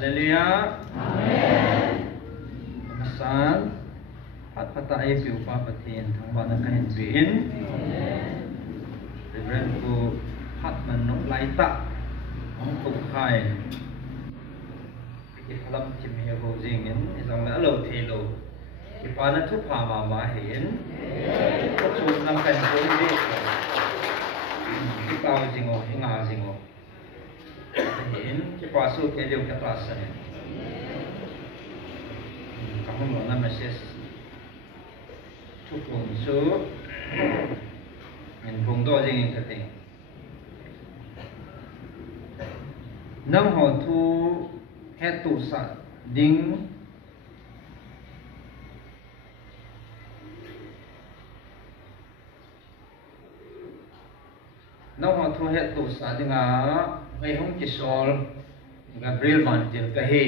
เลลูยาอาเมนนมัสการพัดพระตาเอฟิวปาปะเทนทั้งวันนั้นก็เห็นวินเรื่องกูพัดมันนกไลตะของตุกไข่ที่พลัมจิมเฮโรจิงเห็นที่ตรงนั้นเราเทโลที่ปานั้นทุกพามาเห็นก็ชูนำเป็นโพลิสที่เปล่าจริงอ๋อที่งาจริงอ๋อเห็นที่ปาสู้แค่เดียวกับรัสเนี่ยคำพูดนั้นไม่ใช่ทุกคนสู้เห็นพงตัวจริงๆก็ติงน้ำหอทูเฮตุสัตดิ้งน้ำหอทูเฮตุสัตดิ้งไอ้ห้องกิโซลกับเรียลมันจิลกะฮี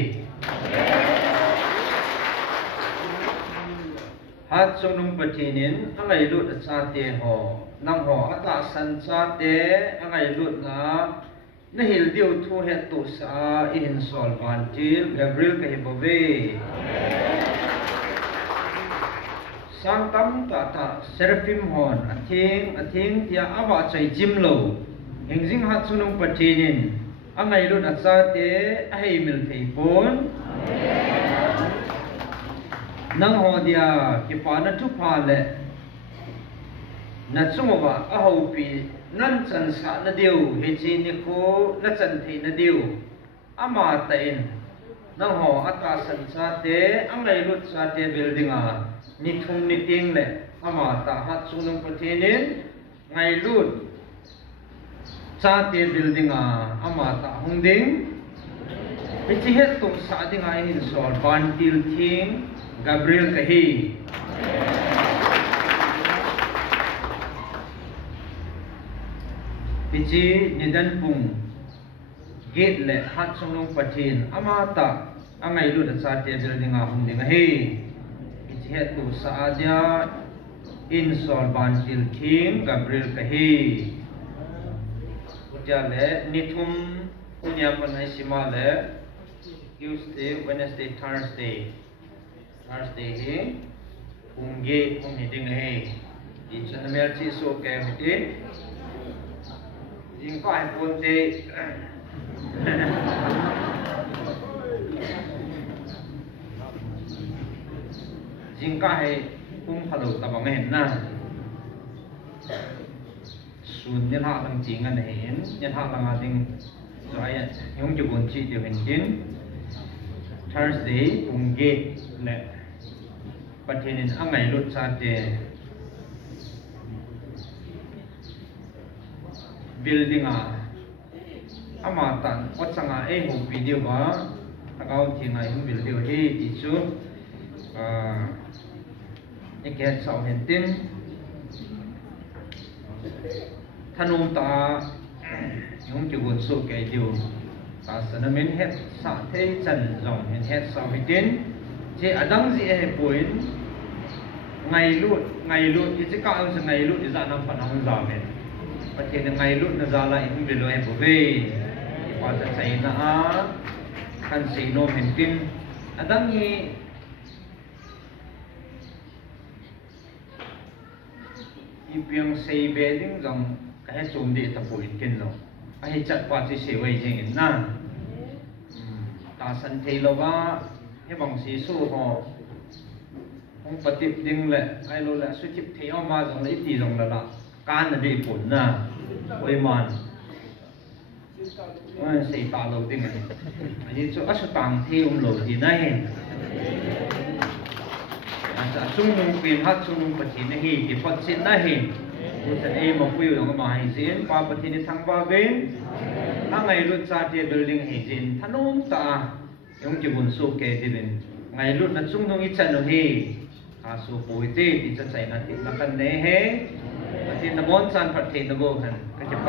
ฮัดจงนุ่งปฏินินอะไรลุดชาเตหอน้ำหออัตสันชาเตอะไรลุดนะนี่ฮิลดิวทูเฮตุสาอินโซลวันจิลกับเรียลกะฮีบเวสังตัมตาตาเซรฟิมฮอนอธิงที่อาวาใจจิมโลเฮงจิงฮัดจงนุ่งปฏินินอะไรลุดชาเตให้มิลเทปอนนังหอเดียกิปานัทุพาเลนัดสมว่าอาหูปีนั่นจันสานเดียวเฮจินิโคนัดจันทีนเดียวอามาเตนนังหออัตราสันชาเตอังไงรุดชาเตบิลดิ้งนิทุมนิติงเลอามาตาฮัดสุนุปเทนินไงรุดชาเตบิลดิ้งอามาตาหงดิ้งพิจิเหตุตุงสาดิ้งหินสอลบันติลทิงGabriel kahi Piji nidan pung gate le hat sonong patin amata angai lu da sa te building a hum ding he Piji het tu saadia in sol bantil king Gabriel kahi Uja le nithum punya panai sima le Tuesday Wednesday Thursday he unge ding he in mercy so kemti jing pa ponte jing ka he phalo tabang hen na sun nhân ha lang jing an hen nhân ha lang ding zai yong ju bon chi de hen tin Thursday unge leปฏินินอังไงลุดชาเตบิลดิ้งอามาตันวัดสังอาหูวิดีโอว่าถ้าเขาที่ไหนหูวิดีโอที่ติดชูนี่แกสาวเห็นติ้งธนูตาหงจุบุนสุกเดียวตาสนมินเฮ็ดสาเทจันจงเห็นเฮ็ดสาวเห็นติ้งเจอดังสิเอปุ่นไงลุดอีจะก้าวจะไงลุดอีจะนำปัญหาจามเองประเทศไงลุดน่าจะไล่หุ่นไปเลยบุเบ้ที่พอจะใช้นะคันสีโนมเห็นกินดังนี้อีเพียงเซเบดิ้งจงให้จุ่มดีตะปุ่นกินเนาะให้จัดว่าจะเสียไว้จริงนะตาสันเทลว่าให้บังสีสู้พอคงปฏิบัติแหละไอ้รู้แหละสุจิตเที่ยวมาตรงนี้ตีตรงนั้นละการน่ะดีผลนะโอ้ยมันเสียตาเราดิ้งอันนี้จะอัศตังเที่ยวเราที่ไหนอาจจะสุ่มนุ่งเปลี่ยนฮัดสุ่มนุ่งปฏิบัติให้ที่ปัจจิตได้ผู้ท่านเองมาคุยกับมาให้สินปาปฏิบัติทางบาเวนถ้าไงรุ่นชาติบิลดิ้งให้สินท่านนุ่งตายงจีบุญสุเกติเป็นไงรุ่นนั้นสุ่มนุ่งอิจฉาโนเฮอาสุปุยตีที่จะใส่นาทีนักกันเนเฮนาทีนบอนสันปฏินโบกันก็จะไป